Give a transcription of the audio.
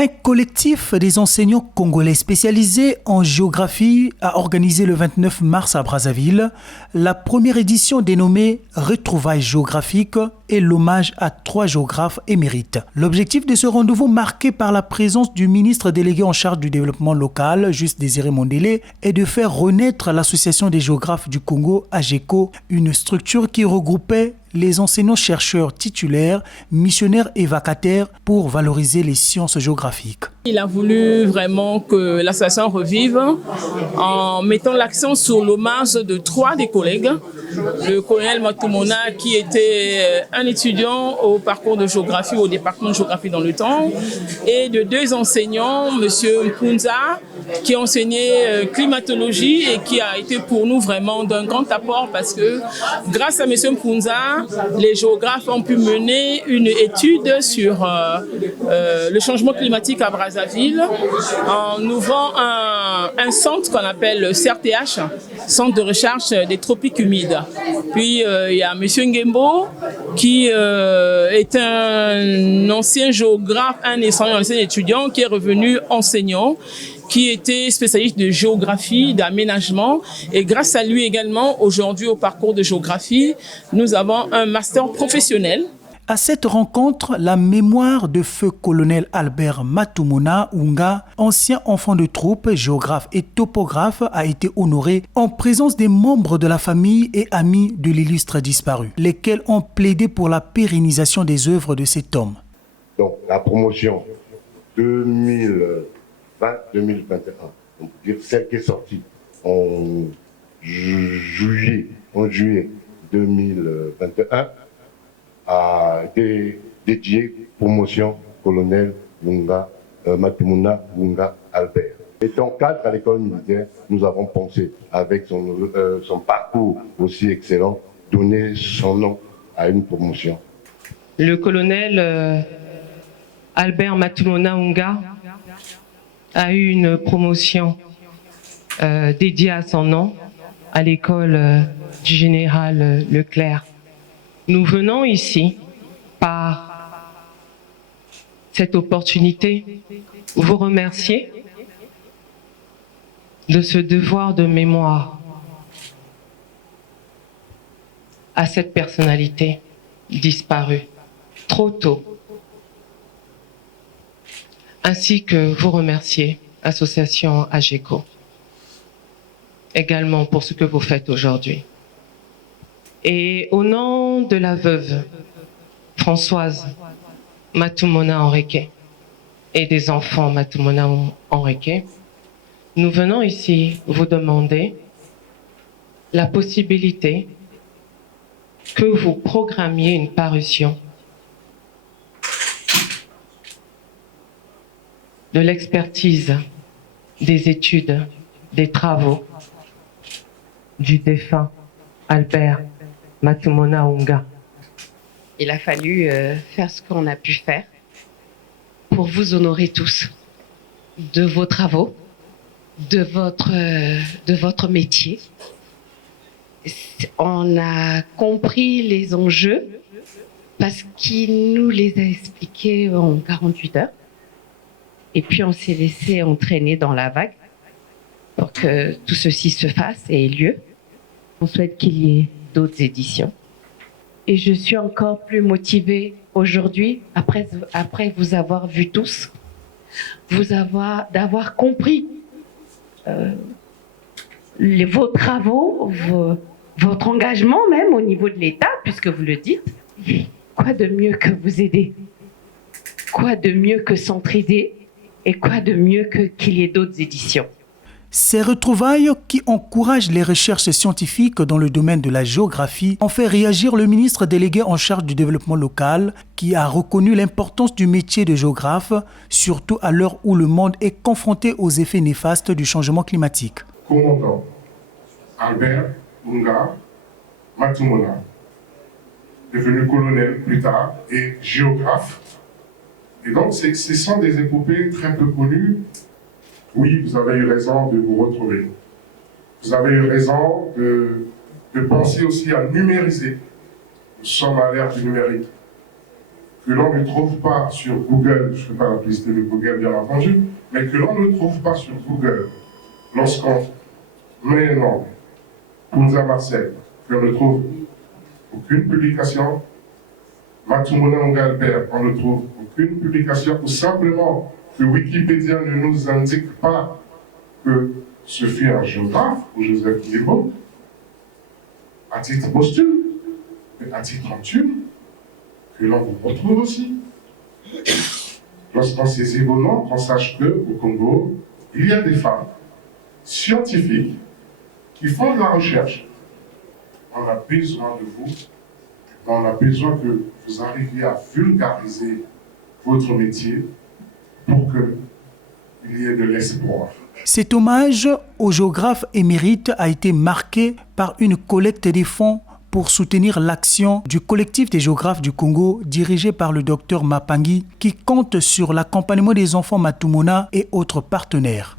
Un collectif des enseignants congolais spécialisés en géographie a organisé le 29 mars à Brazzaville la première édition dénommée Retrouvailles géographiques et l'hommage à 3 géographes émérites. L'objectif de ce rendez-vous, marqué par la présence du ministre délégué en charge du développement local, Juste Désiré Mondélé, est de faire renaître l'Association des géographes du Congo, AGECO, une structure qui regroupait les enseignants-chercheurs titulaires, missionnaires et vacataires pour valoriser les sciences géographiques. Il a voulu vraiment que l'association revive en mettant l'accent sur l'hommage de 3 des collègues. Le colonel Matumona, qui était un étudiant au parcours de géographie, au département de géographie dans le temps, et de 2 enseignants, M. Mpunza, qui enseignait climatologie et qui a été pour nous vraiment d'un grand apport parce que grâce à M. Mpunza, les géographes ont pu mener une étude sur le changement climatique à Brazzaville en ouvrant un centre qu'on appelle le CRTH, Centre de recherche des tropiques humides. Puis il y a M. Ngembo qui est un ancien géographe, un ancien étudiant qui est revenu enseignant, qui était spécialiste de géographie, d'aménagement. Et grâce à lui également, aujourd'hui au parcours de géographie, nous avons un master professionnel. À cette rencontre, la mémoire de feu colonel Albert Matumona Unga, ancien enfant de troupe, géographe et topographe, a été honorée en présence des membres de la famille et amis de l'illustre disparu, lesquels ont plaidé pour la pérennisation des œuvres de cet homme. Donc la promotion 2020-2021, celle qui est sortie en juillet 2021, a été dédiée promotion colonel Matumona Unga Albert. Étant cadre à l'école militaire, nous avons pensé, avec son parcours aussi excellent, donner son nom à une promotion. Le colonel Albert Matumona Unga a eu une promotion dédiée à son nom à l'école du général Leclerc. Nous venons ici, par cette opportunité, vous remercier de ce devoir de mémoire à cette personnalité disparue trop tôt, ainsi que vous remercier, Association AGECO, également pour ce que vous faites aujourd'hui. Et au nom de la veuve Françoise Matumona Henriquet et des enfants Matumona Henriquet, nous venons ici vous demander la possibilité que vous programmiez une parution de l'expertise, des études, des travaux du défunt Albert Matumona Unga. Il a fallu faire ce qu'on a pu faire pour vous honorer tous de vos travaux, de votre métier. On a compris les enjeux parce qu'il nous les a expliqués en 48 heures. Et puis on s'est laissé entraîner dans la vague pour que tout ceci se fasse et ait lieu. On souhaite qu'il y ait d'autres éditions. Et je suis encore plus motivée aujourd'hui, après vous avoir vus tous, d'avoir compris vos travaux, votre engagement même au niveau de l'État, puisque vous le dites. Quoi de mieux que vous aider? Quoi de mieux que s'entraider? Et quoi de mieux qu'il y ait d'autres éditions? Ces retrouvailles qui encouragent les recherches scientifiques dans le domaine de la géographie ont fait réagir le ministre délégué en charge du développement local qui a reconnu l'importance du métier de géographe, surtout à l'heure où le monde est confronté aux effets néfastes du changement climatique. Commandant Albert Unga Matumona, devenu colonel plus tard et géographe. Et donc, ce sont des épopées très peu connues. Oui, vous avez eu raison de vous retrouver. Vous avez eu raison de penser aussi à numériser. Nous sommes à l'ère du numérique. que l'on ne trouve pas sur Google, je ne fais pas la publicité de Google bien entendu, mais que l'on ne trouve pas sur Google lorsqu'on met un nom, Pounza Marcel, qu'on ne trouve aucune publication, Matumona Albert, on ne trouve aucune publication, ou simplement que Wikipédia ne nous indique pas que ce fut un géographe, ou Joseph Guillemot, à titre posthume, mais à titre entier, que l'on vous retrouve aussi. Lorsqu'on saisit vos noms, qu'on sache qu'au Congo, il y a des femmes scientifiques qui font de la recherche. On a besoin de vous, on a besoin que vous arriviez à vulgariser votre métier pour qu'il y ait de l'espoir. Cet hommage au géographe émérite a été marqué par une collecte des fonds pour soutenir l'action du collectif des géographes du Congo dirigé par le docteur Mapangi qui compte sur l'accompagnement des enfants Matumona et autres partenaires.